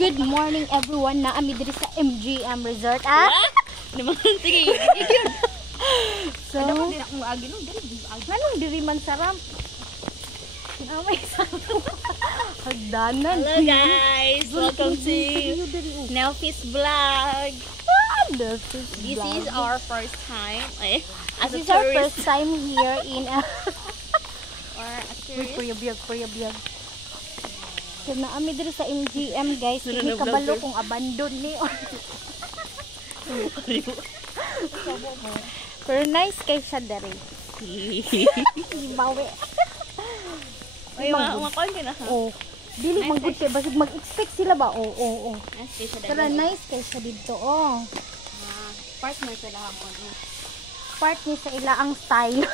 Good morning everyone, na ami diri sa MGM Resort. Ah? Naman sige. So, Ano din akong agi no, anong diri man sarap? Amay sarap. Hagdanan. Hello guys, welcome to Nelfis Vlog. This This is our first time as a This is our tourist first time here in or a Wait, tourist. Korea Biag. So, naami diri sa MGM guys. Sunod Hindi na kabalo vlogger. kung abandon ni. Pero nice kay siya diri. Bawi. Ay, makon ka na ha. Oh. Dili man gud kay basig mag-expect sila ba? Oo. Pero Pero nice kay siya dito. Oh. partner sa lahat ko. Part ni sa ilaang style.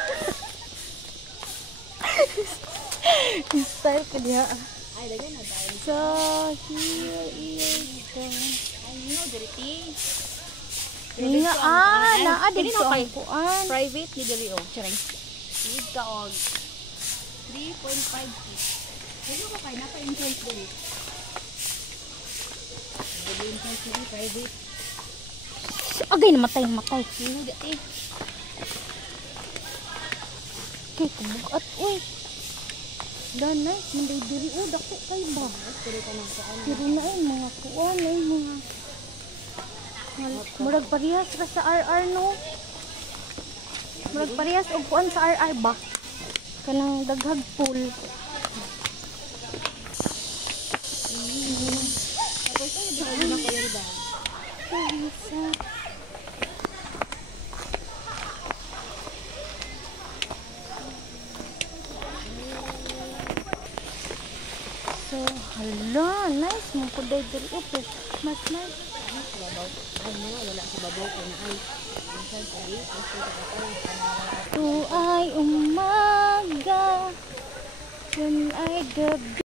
Style ka diha. Ay, daghan na tayo. So, here is the... Ay, no, dirty. Nga, naa dito ang kuan. Private ni diri o. Charing. Lead ka og 3.5 feet. Ano ko kay naka-entrance diri? Dili entrance diri private. Agay namatay. Sino dati? Okay, kumugat. Uy. Danay, hindi diri. Oh, dako kay ba? Pero ka nang saan. Pero na mga kuan, mga... Murag parehas ra sa RR, no? Murag parehas og kuan sa RR ba? Kanang daghag pool. Tapos ay dahil na kayo ba? Isa. So, hala, nice mo ko dahil diri. Okay, mas nice. Ay, mga wala sa babaw ko na ay. Minsan sa dito, Ito ay umaga, yan ay gabi.